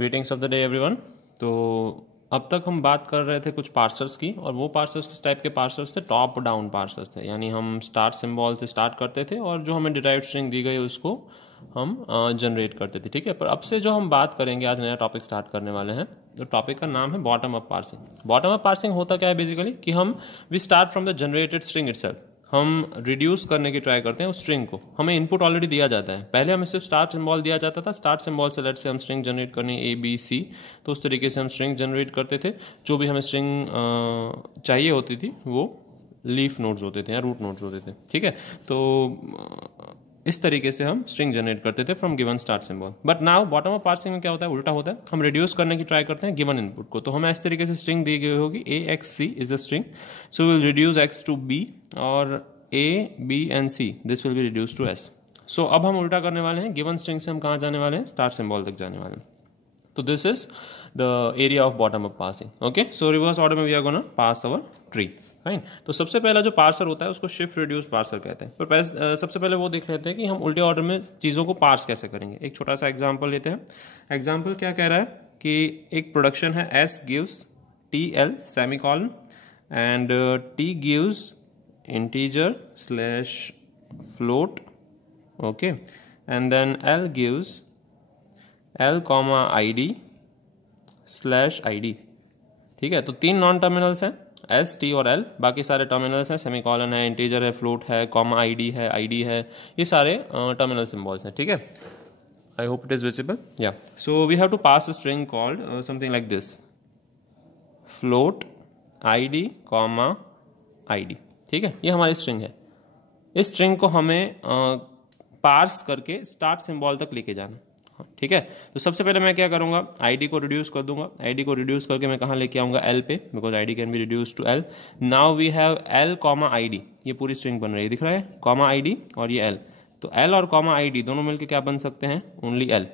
Greetings of the day everyone. तो अब तक हम बात कर रहे थे कुछ पार्सर्स की, और वो पार्सर्स किस टाइप के पार्सर्स थे? टॉप डाउन पार्सर्स थे, यानी हम स्टार्ट सिंबल से स्टार्ट करते थे और जो हमें डिराइव्ड स्ट्रिंग दी गई उसको हम जनरेट करते थे। ठीक है, पर अब से जो हम बात करेंगे, आज नया टॉपिक स्टार्ट करने वाले हैं, तो टॉपिक का नाम है bottom up parsing. Bottom up parsing होता क्या है बेसिकली कि हम we start from the generated string itself. हम रिड्यूस करने की ट्राई करते हैं उस स्ट्रिंग को। हमें इनपुट ऑलरेडी दिया जाता है, पहले हमें सिर्फ स्टार्ट सिंबल दिया जाता था। स्टार्ट सिंबल से लेट से हम स्ट्रिंग जनरेट करनी ए बी सी, तो उस तरीके से हम स्ट्रिंग जनरेट करते थे। जो भी हमें स्ट्रिंग चाहिए होती थी वो लीफ नोड्स होते थे या रूट नोड्स होते थे। ठीक है, तो इस तरीके से हम स्ट्रिंग जनरेट करते थे from given start symbol. But now bottom up parsing में क्या होता है? उल्टा होता है। हम रिड्यूस करने की ट्राई करते हैं गिवन इनपुट को। तो हमें इस तरीके से स्ट्रिंग दी गई होगी a x c is a string, so will reduce x to b और a b and c this will be reduce to s. So अब हम उल्टा करने वाले हैं, गिवन स्ट्रिंग से हम कहाँ जाने वाले हैं? स्टार्ट सिंबल तक जाने वाले हैं। तो this is the area of bottom up parsing. Okay, so reverse order में we are gonna parse our tree. Fine. तो सबसे पहला जो पार्सर होता है उसको शिफ्ट रिड्यूस पार्सर कहते हैं। पर सबसे पहले वो देख लेते हैं कि हम उल्टे ऑर्डर में चीज़ों को पार्स कैसे करेंगे। एक छोटा सा एग्जांपल लेते हैं। एग्जांपल क्या कह रहा है कि एक प्रोडक्शन है S gives T L semicolon and T gives integer slash float, okay, and then L gives L comma I D slash I D. ठीक है, तो तीन नॉन टर्मिनल्स हैं, एस टी और एल। बाकी सारे टर्मिनल्स हैं, सेमीकॉलन है, इंटीजर है, फ्लोट है, कॉमा आईडी है, ये सारे टर्मिनल सिंबल्स हैं। ठीक है, I hope it is visible. या so we have to parse a string called something like this, float ID comma ID. ठीक है, ये हमारी स्ट्रिंग है। इस स्ट्रिंग को हमें पार्स करके स्टार्ट सिंबल तक लेके जाना। ठीक है, तो सबसे पहले मैं क्या करूंगा? आईडी को रिड्यूस कर दूंगा। आईडी को रिड्यूस करके मैं कहां लेके आऊंगा? एल पे, because ID can be reduce to L. Now we have L comma ID, ये पूरी स्ट्रिंग बन रही है, दिख रहा है, कॉमा आईडी और ये एल। तो एल और कॉमा आईडी दोनों मिलकर क्या बन सकते हैं? Only L.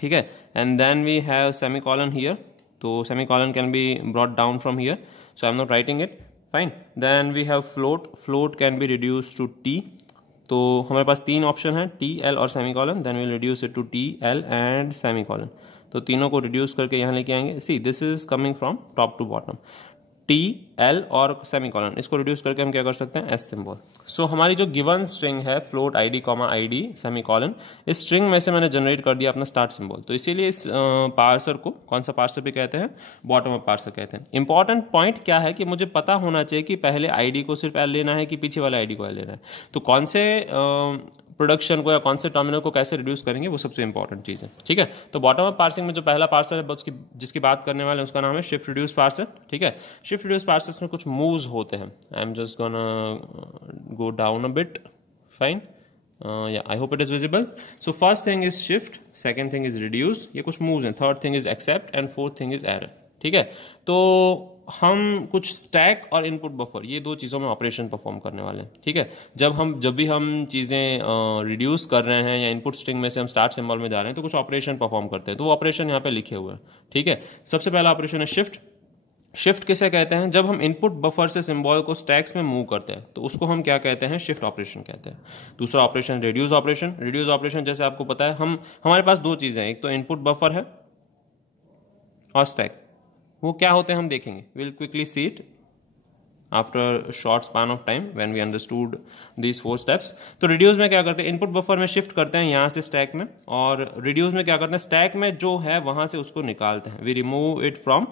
ठीक है, and then we have semicolon here, तो semicolon can be brought down from here, so I am not writing it. Fine. Then we have float, float can be reduce to T. तो हमारे पास तीन option है, T L और semicolon. Then will reduce it to T L and semicolon. तो तीनों को reduce करके यहाँ लेके आएंगे। See this is coming from top to bottom, T L और सेमीकॉलन, इसको रिड्यूस करके हम क्या कर सकते हैं? S symbol. सो हमारी जो गिवन स्ट्रिंग है float ID comma ID semicolon, इस स्ट्रिंग में से मैंने जनरेट कर दिया अपना स्टार्ट सिंबल। तो इसीलिए इस पार्सर को कौन सा पार्सर भी कहते हैं? बॉटम अप पार्सर कहते हैं। इंपॉर्टेंट पॉइंट क्या है कि मुझे पता होना चाहिए कि पहले आईडी को सिर्फ एल लेना है कि पीछे वाले आईडी को एल लेना है। तो कौन से प्रोडक्शन को या कौन से टर्मिनल को कैसे रिड्यूस करेंगे, वो सबसे इंपॉर्टेंट चीज़ है। ठीक है, तो बॉटम अप पार्सिंग में जो पहला पार्सर है उसकी जिसकी बात करने वाले हैं उसका नाम है शिफ्ट रिड्यूस पार्सर। ठीक है, शिफ्ट रिड्यूस पार्सर्स में कुछ मूव्स होते हैं। I am just gonna go down a bit. Fine, yeah I hope it is visible. So first thing is shift, second thing is reduce, ये कुछ moves हैं। Third thing is accept and fourth thing is error. ठीक है, तो हम कुछ stack और input buffer, ये दो चीज़ों में ऑपरेशन परफॉर्म करने वाले हैं। ठीक है, जब भी हम चीज़ें रिड्यूस कर रहे हैं या इनपुट स्ट्रिंग में से हम स्टार्ट सिंबल में जा रहे हैं तो कुछ ऑपरेशन परफॉर्म करते हैं। तो वो ऑपरेशन यहाँ पे लिखे हुए हैं। ठीक है, सबसे पहला ऑपरेशन है शिफ्ट। शिफ्ट किसे कहते हैं? जब हम इनपुट बफर से सिंबल को स्टैक्स में मूव करते हैं तो उसको हम क्या कहते हैं? शिफ्ट ऑपरेशन कहते हैं। दूसरा operation reduce operation. Reduce operation जैसे आपको पता है, हमारे पास दो चीज़ें हैं, एक तो इनपुट बफर है और स्टैक। वो क्या होते हैं हम देखेंगे, will quickly see it after short span of time when we understood these 4 steps. तो रिड्यूस में क्या करते हैं? इनपुट बफर में शिफ्ट करते हैं यहाँ से स्टैक में, और रिड्यूस में क्या करते हैं? स्टैक में जो है वहां से उसको निकालते हैं। We remove it from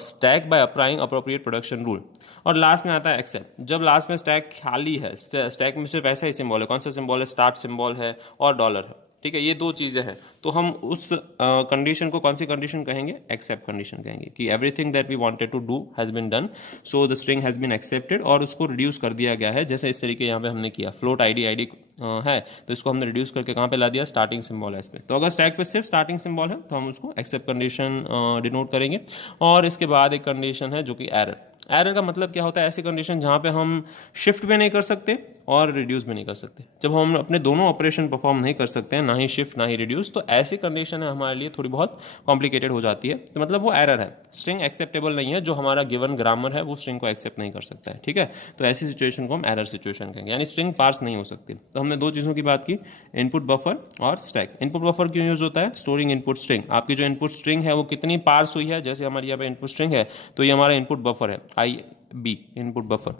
stack by applying appropriate production rule. और लास्ट में आता है एक्सेप्ट। जब लास्ट में स्टैक खाली है, स्टैक में सिर्फ ऐसा ही सिंबल है, कौन सा सिंबल है? स्टार्ट सिंबल है और डॉलर है। ठीक है, ये दो चीजें हैं, तो हम उस कंडीशन को कौन सी कंडीशन कहेंगे? एक्सेप्ट कंडीशन कहेंगे, कि everything that we wanted to do has been done, so the string has been accepted, और उसको रिड्यूस कर दिया गया है। जैसे इस तरीके यहाँ पे हमने किया, फ्लोट आईडी है तो इसको हमने रिड्यूस करके कहाँ पे ला दिया? स्टार्टिंग सिंबल है इस पे। तो अगर स्टैक पे सिर्फ स्टार्टिंग सिंबल है तो हम उसको एक्सेप्ट कंडीशन डिनोट करेंगे। और इसके बाद एक कंडीशन है जो कि एरर। एरर का मतलब क्या होता है, ऐसी कंडीशन जहाँ पे हम शिफ्ट भी नहीं कर सकते और रिड्यूस भी नहीं कर सकते। जब हम अपने दोनों ऑपरेशन परफॉर्म नहीं कर सकते हैं, ना ही शिफ्ट ना ही रिड्यूस, तो ऐसी कंडीशन है हमारे लिए थोड़ी बहुत कॉम्प्लिकेटेड हो जाती है, तो मतलब वो एरर है, स्ट्रिंग एक्सेप्टेबल नहीं है, जो हमारा गिवन ग्रामर है वो स्ट्रिंग को एक्सेप्ट नहीं कर सकता है, ठीक है। तो ऐसी सिचुएशन को हम एरर सिचुएशन कहेंगे, यानी स्ट्रिंग पार्स नहीं हो सकती। तो हमने दो चीज़ों की बात की, इनपुट बफर और स्टैक। इनपुट बफर क्यों यूज होता है, स्टोरिंग इनपुट स्ट्रिंग। आपकी जो इनपुट स्ट्रिंग है वो कितनी पार्स हुई है, जैसे हमारे यहाँ पे इनपुट स्ट्रिंग है तो ये हमारा इनपुट बफर है, IB इनपुट बफर।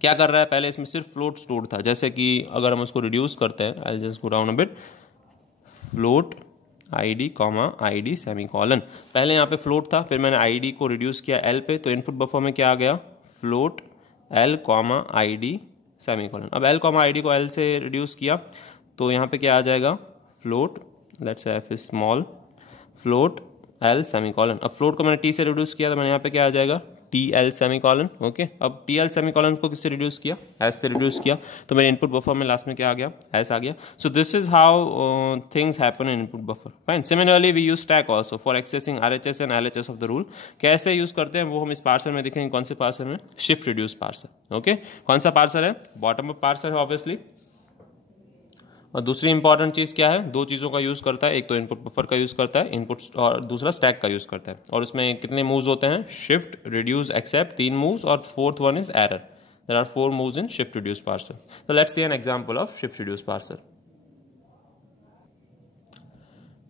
क्या कर रहा है, पहले इसमें सिर्फ फ्लोट स्टोर था, जैसे कि अगर हम उसको रिड्यूस करते हैं, I just go down a bit, float ID ID semicolon. पहले यहाँ पे फ्लोट था, फिर मैंने ID को रिड्यूस किया L पे, तो इनपुट बफर में क्या आ गया, फ्लोट L ID सेमीकोलन। अब L ID को L से रिड्यूस किया तो यहाँ पे क्या आ जाएगा, float, let's say F small, float L semicolon. अब फ्लोट को मैंने T से रिड्यूस किया तो मैंने यहाँ पे क्या आ जाएगा, TL सेमीकोलन। ओके, अब TL सेमीकोलन को किससे रिड्यूस किया, S से रिड्यूस किया, तो मेरे इनपुट बफर में लास्ट में क्या आ गया, S आ गया। So this is how things happen in input buffer. Fine, similarly we use stack also for accessing RHS and LHS of the rule. कैसे यूज करते हैं वो हम इस पार्सर में देखेंगे। कौन से पार्सर में, शिफ्ट रिड्यूस पार्सर। ओके, कौन सा पार्सर है, बॉटम अप पार्सर है ऑब्वियसली। और दूसरी इंपॉर्टेंट चीज़ क्या है, दो चीज़ों का यूज़ करता है, एक तो इनपुट बफर का यूज़ करता है इनपुट, और दूसरा स्टैक का यूज़ करता है। और उसमें कितने मूव्स होते हैं, शिफ्ट रिड्यूस एक्सेप्ट, 3 मूव्स, और fourth one is error. There are 4 moves in shift reduce parser. तो let's see an example of shift reduce parser.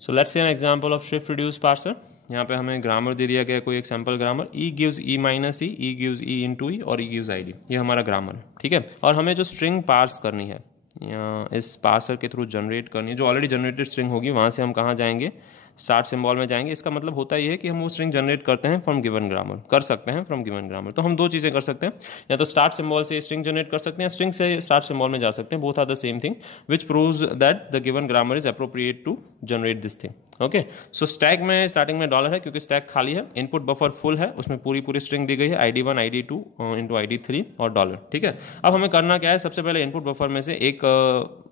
So let's see an example of shift reduce parser. यहाँ पे हमें grammar दे दिया गया, कोई एक sample grammar, E gives E minus E, E gives E into E और E gives ID। ये हमारा ग्रामर है, ठीक है। और हमें जो स्ट्रिंग पार्स करनी है या इस पार्सर के थ्रू जनरेट करनी है, जो ऑलरेडी जनरेटेड स्ट्रिंग होगी, वहाँ से हम कहाँ जाएंगे, स्टार्ट सिंबल में जाएंगे। इसका मतलब होता ये है कि हम वो स्ट्रिंग जनरेट करते हैं फ्रॉम गिवन ग्रामर, कर सकते हैं फ्रॉम गिवन ग्रामर। तो हम दो चीज़ें कर सकते हैं, या तो स्टार्ट सिंबल से स्ट्रिंग जनरेट कर सकते हैं, स्ट्रिंग से स्टार्ट सिंबल में जा सकते हैं, both are the same thing, which proves that the given grammar is appropriate to generate this thing. Okay, so stack में स्टार्टिंग में डॉलर है क्योंकि स्टैक खाली है, इनपुट बफर फुल है, उसमें पूरी स्ट्रिंग दी गई है, ID1 ID2 इंटू ID3 और डॉलर, ठीक है। अब हमें करना क्या है, सबसे पहले इनपुट बफर में से एक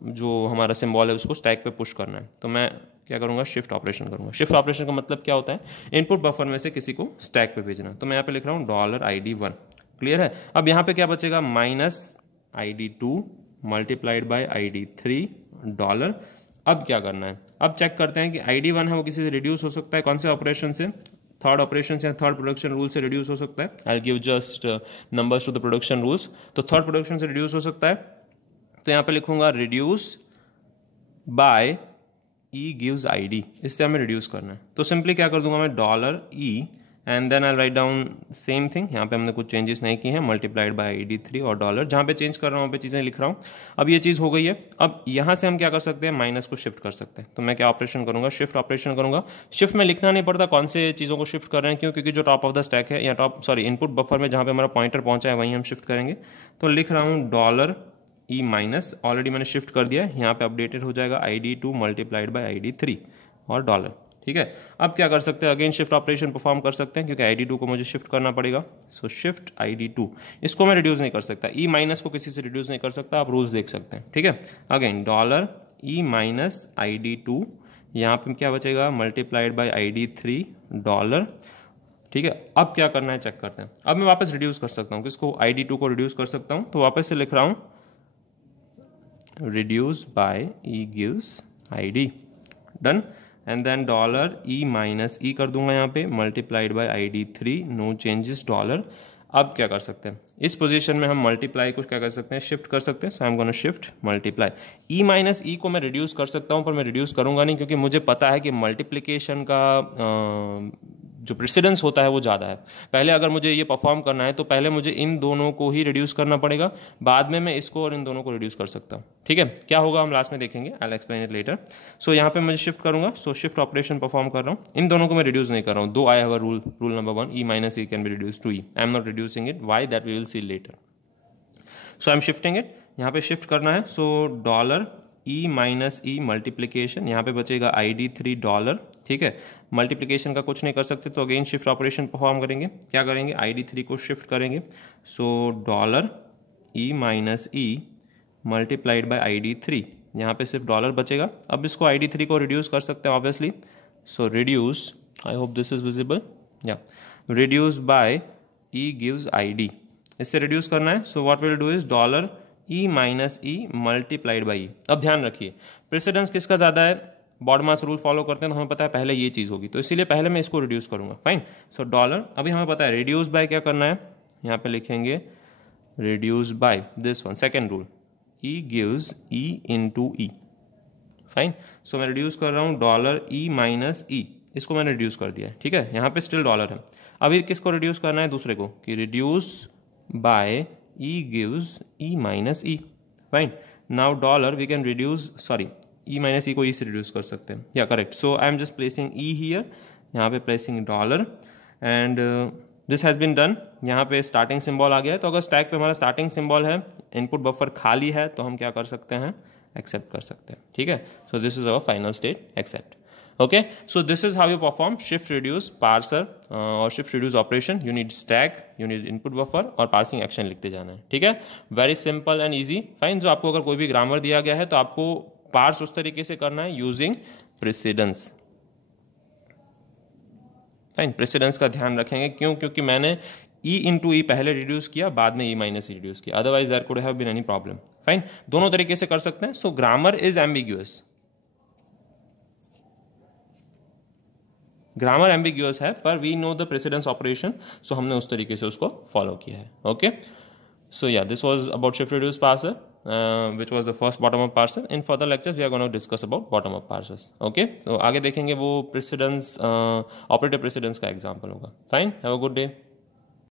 जो हमारा सिंबल है उसको स्टैक पे पुश करना है। तो मैं क्या करूंगा, शिफ्ट ऑपरेशन करूंगा। शिफ्ट ऑपरेशन का मतलब क्या होता है, इनपुट बफर में से किसी को स्टैक पे भेजना। तो मैं यहाँ पे लिख रहा हूँ $ID1, क्लियर है। अब यहाँ पे क्या बचेगा, -ID2 multiplied by ID3 dollar. अब क्या करना है, अब चेक करते हैं कि ID1 है वो किसी से रिड्यूस हो सकता है, कौन से ऑपरेशन से, थर्ड ऑपरेशन से, थर्ड प्रोडक्शन रूल से रिड्यूस हो सकता है। I give just numbers to the production rules. तो थर्ड प्रोडक्शन से रिड्यूस हो सकता है, तो यहाँ पे लिखूंगा reduce by E gives ID, इससे हमें रिड्यूस करना है। तो सिंपली क्या कर दूंगा मैं, $E and then I write down same thing. यहाँ पे हमने कुछ चेंजेस नहीं किए हैं, मल्टीप्लाइड बाय ID3 और डॉलर, जहाँ पे चेंज कर रहा हूँ वहाँ पे चीज़ें लिख रहा हूँ। अब ये चीज़ हो गई है। अब यहाँ से हम क्या कर सकते हैं, माइनस को शिफ्ट कर सकते हैं। तो मैं क्या ऑपरेशन करूँगा, शिफ्ट ऑपरेशन करूँगा। शिफ्ट में लिखना नहीं पड़ता कौन से चीज़ों को शिफ्ट कर रहे हैं, क्यों, क्योंकि जो टॉप ऑफ द स्टैक है या इनपुट बफर में जहाँ पे हमारा पॉइंटर पहुँचा है वहीं हम शिफ्ट करेंगे। तो लिख रहा हूँ $E माइनस, ऑलरेडी मैंने शिफ्ट कर दिया है, यहाँ पे अपडेटेड हो जाएगा ID2 मल्टीप्लाइड बाय ID3 और डॉलर, ठीक है। अब क्या कर सकते हैं, अगेन शिफ्ट ऑपरेशन परफॉर्म कर सकते हैं, क्योंकि ID2 को मुझे शिफ्ट करना पड़ेगा। सो शिफ्ट ID2, इसको मैं रिड्यूस नहीं कर सकता, E माइनस को किसी से रिड्यूस नहीं कर सकता, आप रूल्स देख सकते हैं, ठीक है। अगेन $E माइनस ID2, यहाँ पे क्या बचेगा, मल्टीप्लाइड बाय ID3 डॉलर, ठीक है। अब क्या करना है चेक करते हैं। अब मैं वापस रिड्यूस कर सकता हूँ, किसको, ID2 को रिड्यूस कर सकता हूँ। तो वापस से लिख रहा हूँ reduce by E gives ID, done. And then $E minus E कर दूंगा यहाँ पे, multiplied by ID3, no changes dollar. अब क्या कर सकते हैं, इस पोजीशन में हम मल्टीप्लाई को क्या कर सकते हैं, शिफ्ट कर सकते हैं। So I am gonna shift multiply. E minus E को मैं रिड्यूस कर सकता हूँ, पर मैं रिड्यूस करूंगा नहीं, क्योंकि मुझे पता है कि मल्टीप्लिकेशन का जो प्रेसिडेंस होता है वो ज़्यादा है। पहले अगर मुझे ये परफॉर्म करना है तो पहले मुझे इन दोनों को ही रिड्यूस करना पड़ेगा, बाद में मैं इसको और इन दोनों को रिड्यूस कर सकता हूँ, ठीक है। क्या होगा हम लास्ट में देखेंगे, I will explain it later. So यहाँ पे मैं शिफ्ट करूंगा, सो शिफ्ट ऑपरेशन परफॉर्म कर रहा हूँ, इन दोनों को मैं रिड्यूस नहीं कर रहा हूँ, दो I have a rule number 1, E minus E can be reduce to E, I am not reducing it, why that we will see later. So I am shifting it, यहाँ पे शिफ्ट करना है। So $E minus E multiplication, यहाँ पे बचेगा ID3 dollar, ठीक है। Multiplication का कुछ नहीं कर सकते, तो अगेन शिफ्ट ऑपरेशन परफॉर्म करेंगे। क्या करेंगे, ID3 को शिफ्ट करेंगे। सो $E minus E multiplied by ID3, यहाँ पे सिर्फ डॉलर बचेगा। अब इसको ID3 को रिड्यूस कर सकते हैं obviously. So reduce, I hope this is visible, yeah reduce by E gives I D, इससे रिड्यूस करना है. So what will do is dollar E minus E multiplied by E. अब ध्यान रखिए प्रेसिडेंस किसका ज़्यादा है, बॉडमास रूल फॉलो करते हैं तो हमें पता है पहले ये चीज़ होगी, तो इसीलिए पहले मैं इसको रिड्यूस करूंगा. फाइन. सो डॉलर, अभी हमें पता है रिड्यूस बाय क्या करना है, यहाँ पे लिखेंगे reduce by this one, second rule, E gives E into E. Fine. So मैं रिड्यूस कर रहा हूँ डॉलर ई माइनस ई, इसको मैंने रिड्यूस कर दिया है. ठीक है, यहाँ पे स्टिल डॉलर है. अभी किसको रिड्यूस करना है, दूसरे को, कि reduce by E gives E minus E. Fine. Now dollar we can reduce, sorry E minus E को ई से रिड्यूस कर सकते हैं. Yeah correct. So I am just placing E here, यहाँ पे placing dollar and this has been done. यहाँ पे starting symbol आ गया है, तो अगर स्टैक पे हमारा स्टार्टिंग सिंबल है, इनपुट बफर खाली है, तो हम क्या कर सकते हैं, एक्सेप्ट कर सकते हैं. ठीक है. So this is our final state, accept. Okay. So this is how you perform shift reduce parser और shift reduce operation. You need stack, you need input buffer और पार्सिंग एक्शन लिखते जाना है. ठीक है. Very simple and easy. Fine. जो आपको अगर कोई भी ग्रामर दिया गया है तो आपको पार्स उस तरीके से करना है यूजिंग प्रेसिडेंस. फाइन. प्रेसिडेंस का ध्यान रखेंगे, क्यों, क्योंकि मैंने ई इंटू ई पहले रिड्यूस किया, बाद में ई माइनस ई रिड्यूस किया, otherwise there could have been any problem. Fine. दोनों तरीके से कर सकते हैं. So grammar is ambiguous, grammar ambiguous है, पर we know the precedence operation, so हमने उस तरीके से उसको फॉलो किया है. Okay. So yeah, this was about shift reduce parser, which was the first bottom up parser. In further lectures, we are going to discuss about bottom up parsers. Okay, so आगे देखेंगे वो precedence, operator precedence का example होगा. Fine, have a good day.